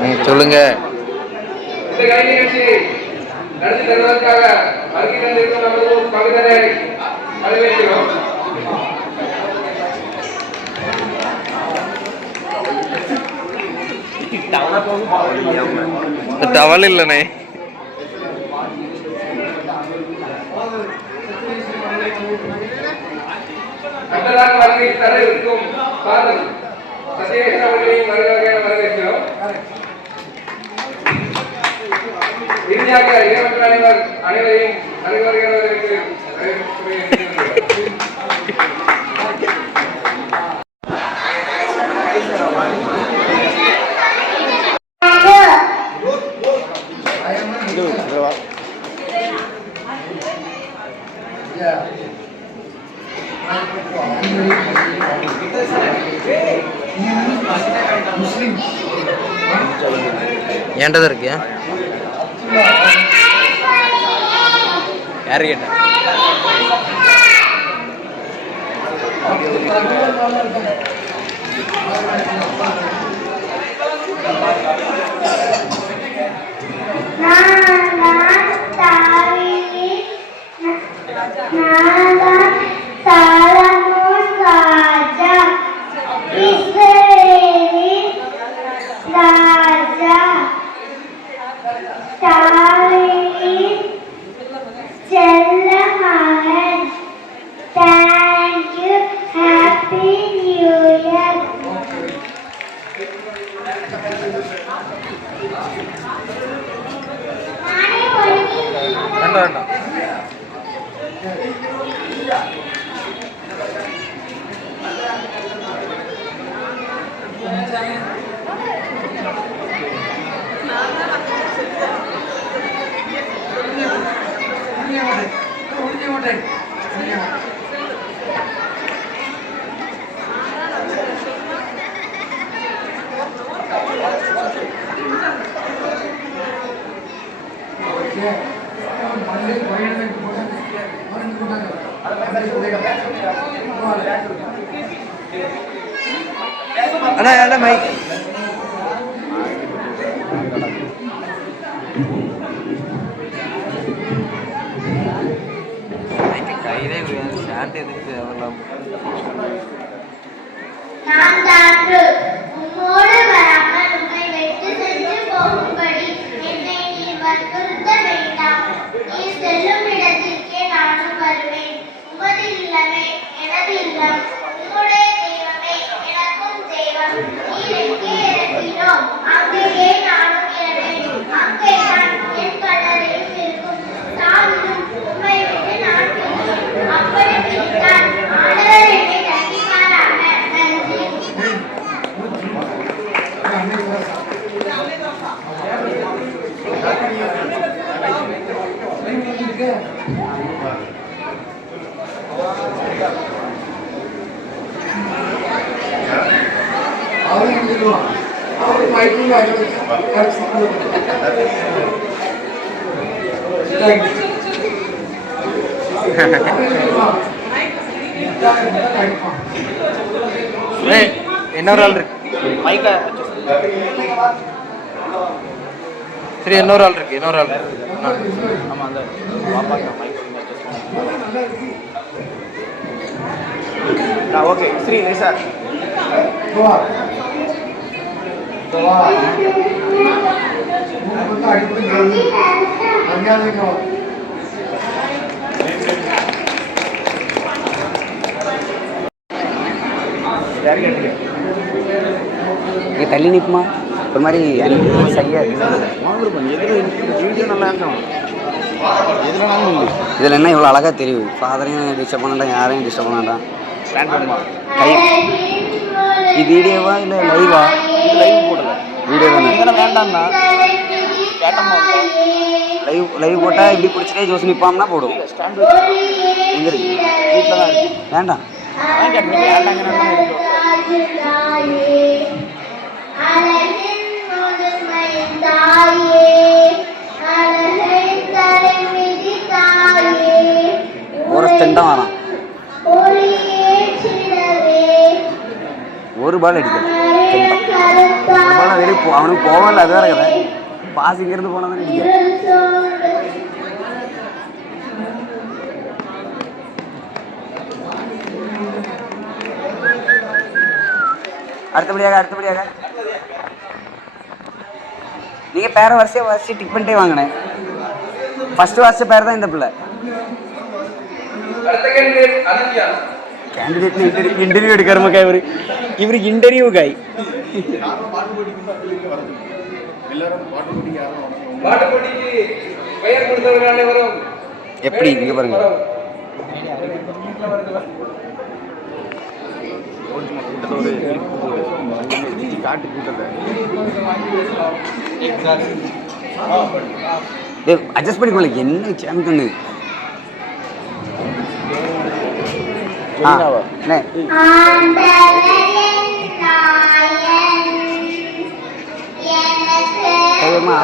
ம், சொல்லுங்க. டவல் இல்லைண்ணே நண்பராக வருகை தர இருக்கும் சத்யகிருஷ்ண அவர்களையும் வருகிறார்கள் வரவேற்கிறோம் இறுதியாக இறைவன் அனைவர் அனைவரையும் வருகிறவர்களுக்கு வரவேற்கிறோம். ஏன்டது இருக்கு யாரு கேட்ட Thank you. Happy New Year. நானே ஒழுங்கி வேண்டாம் வேண்டாம் அண்ணா அண்ணா மைக் கையிலே ஷாண்ட் எதுக்கு அதெல்லாம் நான் தான்று உம்மோடு வராமல் உம்மை விட்டு சென்று போகும்படி என்னை நீர் வற்புறுத்த வேண்டாம். நீர் செல்லும் இடத்திற்கே நானும் வருவேன். உமது இல்லமே எனது இல்லம். இன்னொரு ஆள் இருக்கு. மைக்க சரி இன்னொரு ஆள் இருக்கு இன்னொரு ஆள் ஆமா அந்த ஓகே ஸ்ரீ சார் இங்கே தள்ளி நிற்குமா ஒரு மாதிரி சரியா வீடியோ நல்லா இருக்கும் எதுனாலும் இதில் என்ன இவ்வளோ அழகாக தெரியும்? ஃபாதரையும் டிஸ்டர்ப் பண்ணாண்டாம் யாரையும் டிஸ்டர்ப் பண்ணுமா கை இது வீடியோவா இல்லை லைவா லைவ் வீடியோ தானே இதெல்லாம் வேண்டாம்னா கேட்டோமா லைவ் லைவ் போட்டால் இப்படி பிடிச்சிட்டே ஜோஸ் நிற்பாம்னா போடும். ஸ்டாண்ட் எங்கே இருக்கு வீட்டில் தான் இருக்கு வேண்டாம். ஒரு ஸ்டெண்ட் தான் வரான் ஒரு பால் அடிக்கல வெளியே போ அவனுக்கு போகல அது வேற. கதை பாஸ் இங்கேருந்து போனால் தான் அடுத்தபடியாக அடுத்தபடியாக. நீங்கள் பேர வரிசையாக வரிசை டிக் பண்ணிட்டே வாங்கினேன் ஃபர்ஸ்ட் வருஷ பேர் தான் இந்த பிள்ளை. அடுத்த candidate Ananya candidate interview interview எடுக்கிறமக்கா இவர் இன்டர்வியூ காய் எப்படி? இங்க பாருங்க. காட்டு கூட்டத்தை அட்ஜஸ்ட் பண்ணிக்கோங்களேன் என்ன சாம்பியன்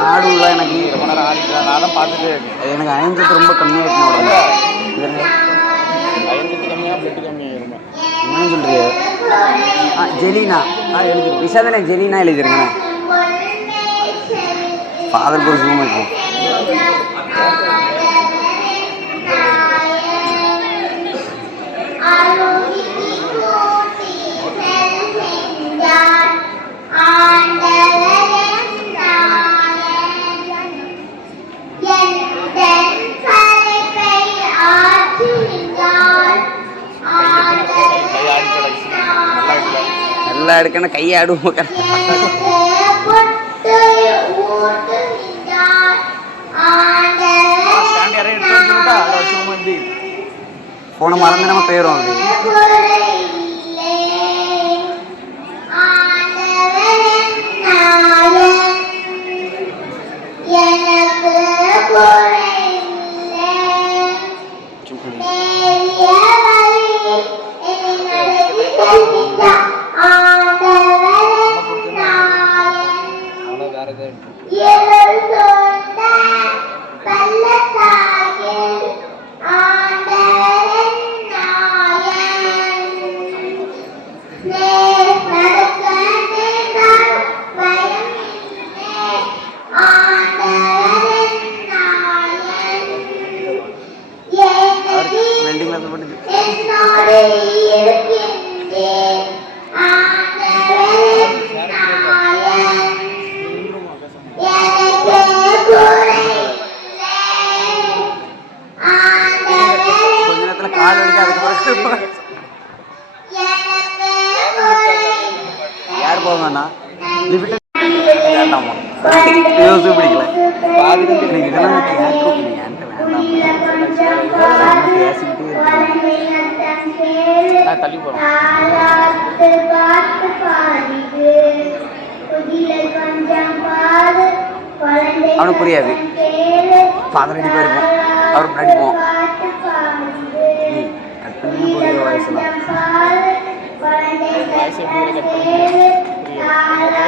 ஆடுங்களா? எனக்கு ரொம்ப நேரம் ஆடிக்கலாம் நான் தான் பார்த்துட்டே இருக்கேன். எனக்கு அயஞ்சத்து ரொம்ப கம்மியாகிட்டு உடம்பு இது என்ன? ஐம்பத்து கம்மியாக கம்மியாயிருமா என்ன சொல்றீங்க ஆ ஜெலீனா ஆ எழுதி விஷாதனே ஜெலீனா எழுதிருங்க ஃபாதர் ஒரு ஜூம் இருக்கும் அதை வச்சு வந்து போன மறந்து நம்ம போயிடும் அப்படி. வெல்டிங் கிளாஸ் பண்ணுது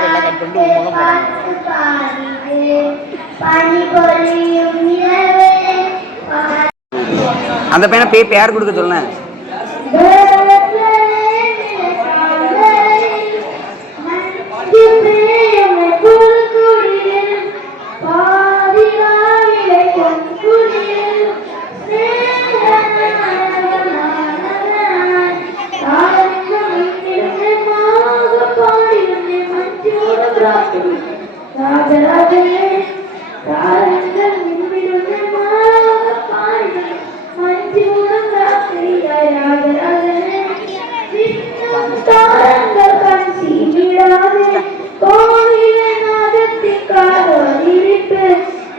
எல்லாம் கட் பண்ணிட்டு உன் அவர் முன்னாடி போவோம் அந்த பையனை போய் பேர் கொடுக்க சொல்ல ராஜராஜனே ராஜங்கள் நின்றுமே பாடினே மஞ்சுடன் ராத்திரியாய் ராஜராஜனே சின்னம் தாரங்கள் கண் சீவிடாதே கோவிலை நாதத்தின் காதலிரிப்பு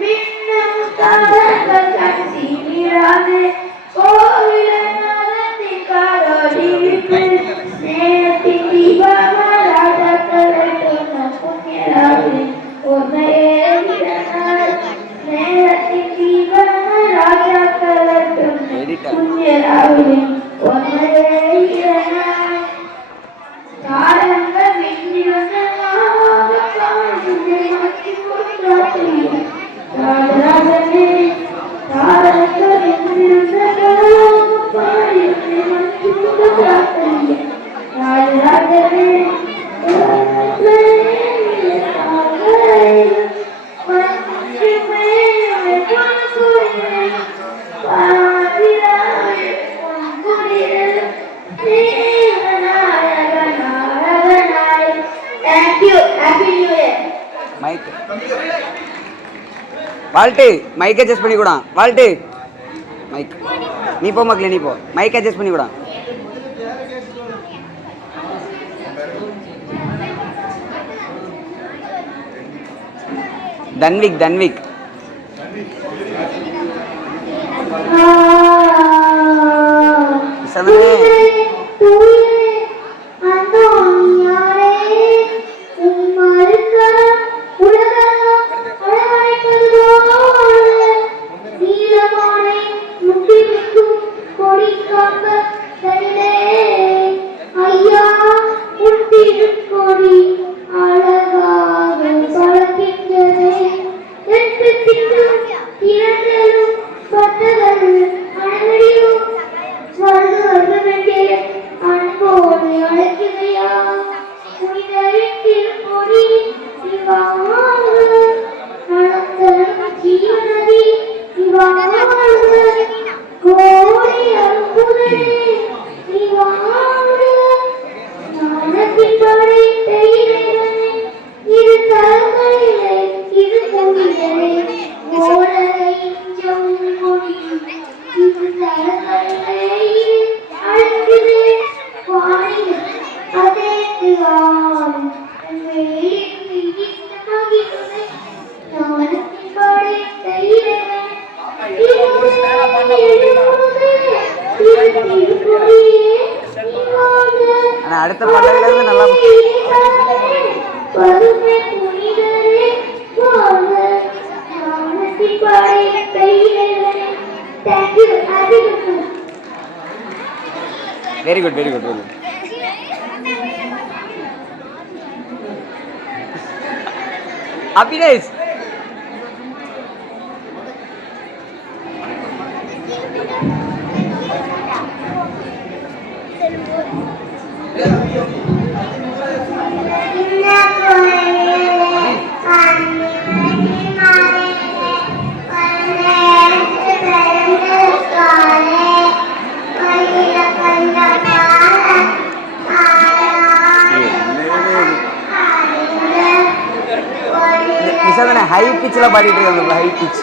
மின்னம் தாரங்கள் கண் சீவிடாதே கோவிலை நாதத்தின் காதலிரிப்பு I will. மைக் அட்ஜஸ்ட் பண்ணி கூட. வால்ட்டு. மைக் நீ போ மக்களே நீ போ. மைக் அட்ஜஸ்ட் பண்ணி கூட. தன்விக் தன்விக் சந்தனே ஆனா அடுத்த பல்லவில இருந்து நல்லா. Very good very good very good Abhinesh high பிச்சில் பாடிட்டு இருக்காங்க ஹை பிச்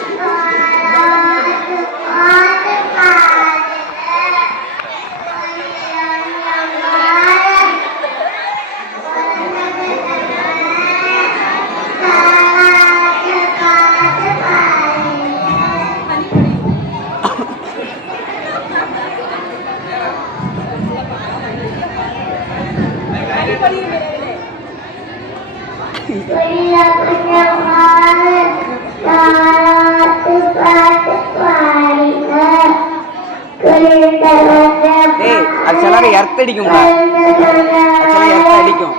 ஏய் அது சிலர் எர்த் அடிக்கும்ல அது அடிக்கும்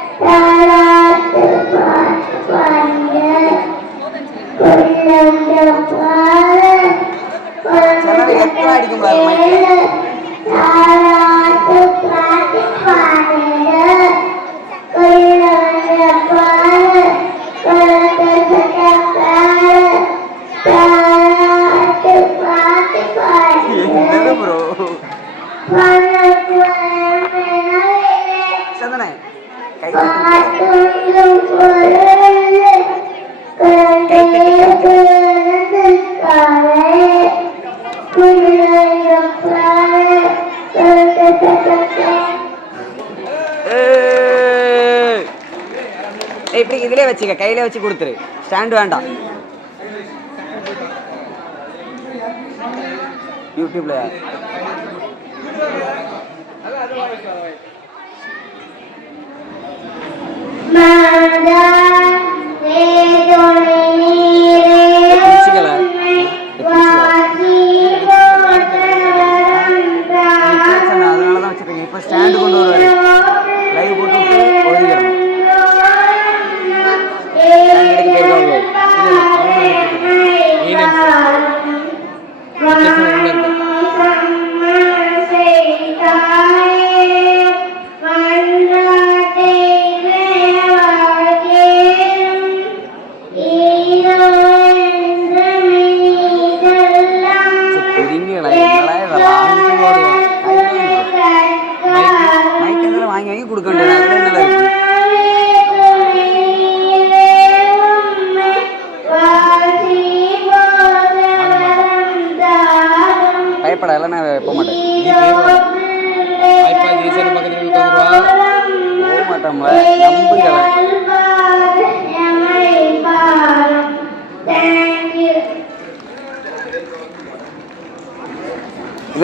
வச்சுக்க கையில வச்சு கொடுத்துரு. ஸ்டாண்ட் வேண்டாம். யூடியூப்ல பிடிச்சிக்கல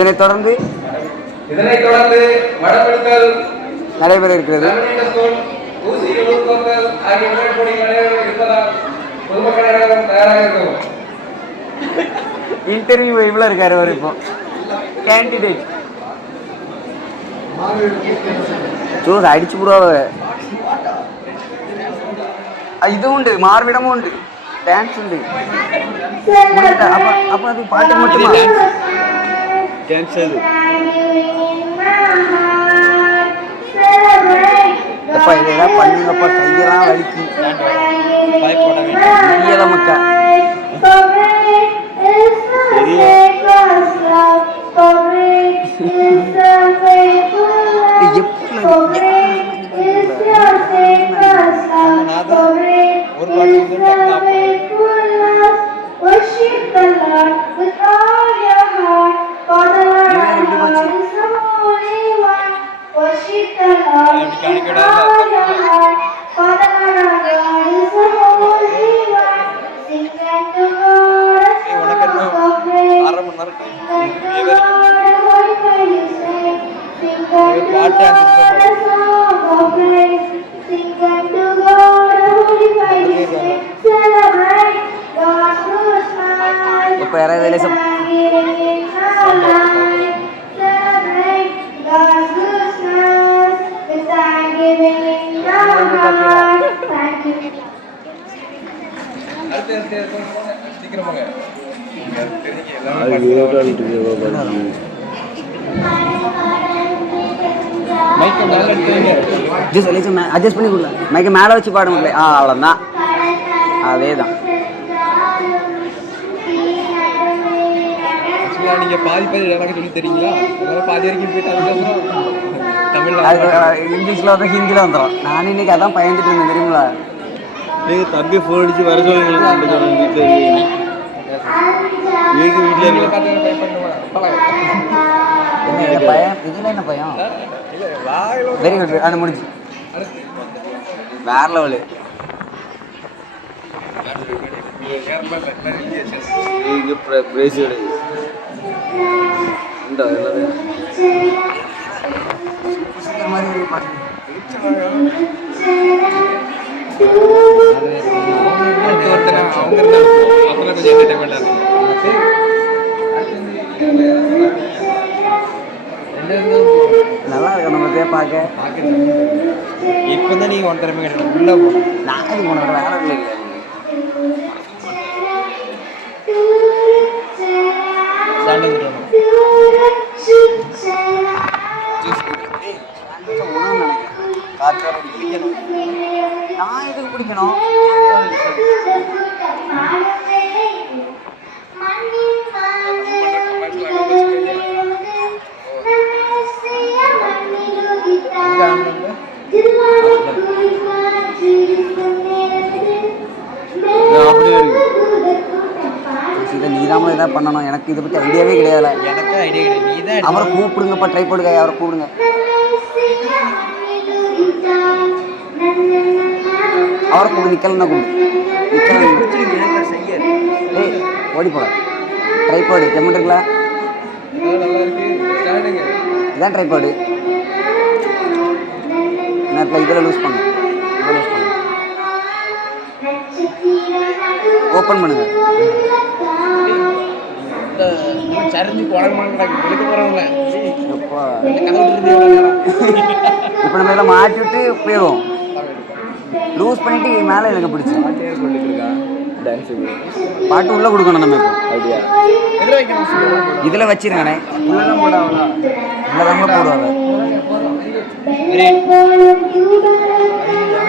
இதனைத் தொடர்ந்து இதனைத் தொடர்ந்து வடமெடுத்தல் நடைபெற இருக்கிறது. இன்டர்வியூ வைவில் இருக்காரு அவர் இப்போ? கேண்டிடேட் ஜோஸ் அடிச்சு விடுவாங்க இது உண்டு மார்விடமும் உண்டு. டான்ஸ் உண்டு. அப்ப அது பாட்டு மட்டுமா? டான்ஸ் அது அப்பா இது ஏதாவது பண்ணுங்கப்பா கையெல்லாம் வலிக்கு. பயப்பட வேண்டாம். முடியல மக்கா. ஒரு பாட்டு வந்து டக்குனு Worship the Lord with all adjust பண்ணி கொடுங்க. மைக்க மேலே வச்சு பாட முடியல ஆ அவ்வளோதான் அதே தான் ஆக்சுவலாக நீங்க பாதி பாதி எனக்கு சொல்லி தெரியுங்களா அதனால பாதி வரைக்கும் போயிட்டு அதுக்கப்புறம் தமிழ்ல அது இங்கிலீஷில் வந்து ஹிந்தியில் வந்துடும் நான் இன்னைக்கு அதான் பயந்துட்டு இருந்தேன் தெரியுங்களா? நீங்க தம்பி ஃபோன் அடிச்சு வர சொல்லுங்க. வீட்டில் வீட்டுக்கு வீட்டில் நீங்களே பயம்? இதில் என்ன பயம்? வெரி குட் அது முடிஞ்சு. வேற லெவலு பிரேசியோட உண்டா மாதிரி நல்லா இருக்கும். நம்ம போய் பார்க்க இப்போ தான் நீங்கள் ஒன் திறமை கிடையாது உள்ளே போகணும் நான் உனக்கு வேற இல்லை சாண்டு வந்துட்டு நான் எதுக்கு பிடிக்கணும் அப்படியே இருக்கு இதை நீ தான் ஏதாவது பண்ணணும். எனக்கு இதை பற்றி ஐடியாவே கிடையாது எனக்கு ஐடியா கிடையாது. நீ தான் அவரை கூப்பிடுங்கப்பா ட்ரை பண்ணுங்க அவரை கூப்பிடுங்க. அவரை கூப்பிடு நிக்கலன்னா கூப்பிடு நிக்கல ஏய் ஓடி போட ட்ரை போடு ஸ்டாண்டுங்க இதான் ட்ரை போடு நேரத்தில் இதில் லூஸ் பண்ணு இதில் லூஸ் பண்ணு ஓப்பன் பண்ணுங்க. சரிஞ்சு இப்போ நம்ம மாட்டி விட்டு போயிடுவோம். லூஸ் பண்ணிட்டு மேலே எனக்கு பிடிச்சி. பாட்டு உள்ளே கொடுக்கணும் நம்ம சொல்லுங்க இதில் உள்ளதான் போடாங்களா உள்ளதான் போடுவாங்க.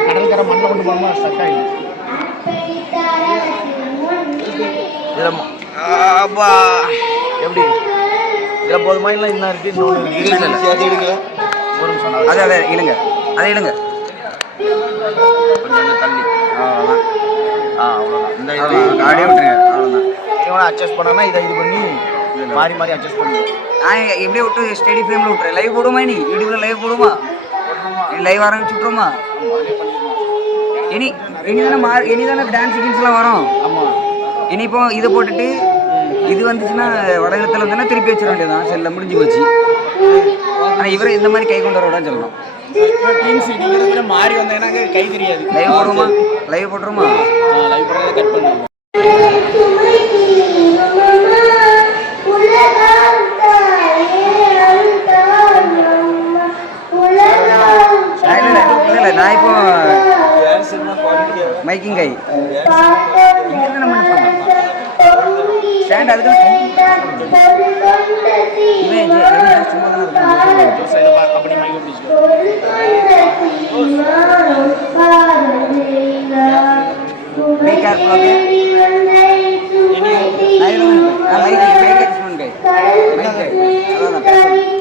கடற்கரை மண்ணை கொண்டு போனோமா? ஸ்டக் ஆகி. அப்பா எப்படி? இதில் போதுமா? இல்லை இன்னும் இருக்கு. இன்னொன்று. இருக்கு ஒரு நிமிஷம். அதை அதை இழுங்க. அதை இழுங்க. கொஞ்சம் தள்ளி. அவ்வளோதான் ஆ. அவ்வளோதான் இந்த அவ்வளோதான் அப்படியே விட்டுருங்க அவ்வளோதான் இவனை அட்ஜஸ்ட் பண்ணனா இதை இது பண்ணி மாறி மாறி அட்ஜஸ்ட் பண்ணி. நான் எப்படியே விட்டு ஸ்டடி ஃப்ரேமில் விட்டுறேன். லைவ் போடுமா நீ? யூடியூப்ல லைவ் போடுமா லைவ் ஆரம்பிச்சு விட்ருமா இனி இனி தானே மா இனி தானே டான்ஸ் கீன்ஸ்லாம் வரும். ஆமாம் இனி இப்போ இதை போட்டுட்டு இது வந்துச்சுன்னா வடநிலத்தில் வந்துன்னா திருப்பி வச்சிட வேண்டியதான் செல்ல முடிஞ்சு போச்சு. ஆனால் இவரை இந்த மாதிரி கை கொண்டு வர விடான்னு சொல்லணும். டீம்ஸ் இடிக்கிறத விட மாறி வந்தாங்கன்னா கை தெரியாது லைவ் போடுமா லைவ் போட்டுருமா? லைவ் கட் நான் இப்போ மைக்கிங் கை பாட்டம் இங்கே தான் நம்ம ஸ்டாண்ட் அதுக்கு பொருகொண்ட இவன் சீமா, ஜெ- இவன் சும்மா தான் இருக்கான் அப்படி மைக் பிடிச்சிக்கோ பொருகொண்ட சீமா, பாரதியா, உமை தேடி வந்த சுமை நான் இல்லை நான் மைக் மைக் ஹெட்ஃபோன் கை மைக் கை அதான் நான்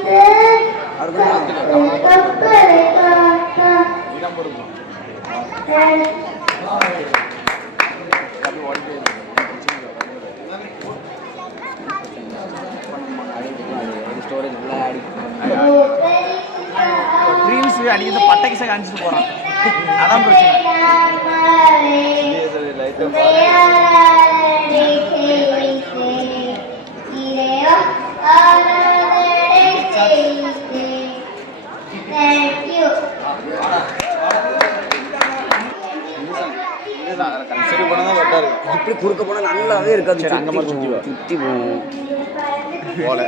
பேசுறேன் அவருக்கு வந்து கப்பலை காத்தா இதான் பொறுப்பு ஸ்டோரேஜ் ஃபுல்லாக ஆடி ட்ரீம்ஸ் அடிக்கிறது பட்டைக்கு காமிச்சிட்டு போகிறான் அதான் பிரச்சனை. இப்படி குறுக்க போனால் நல்லாவே இருக்காது. சரி, அங்க சுத்தி போல.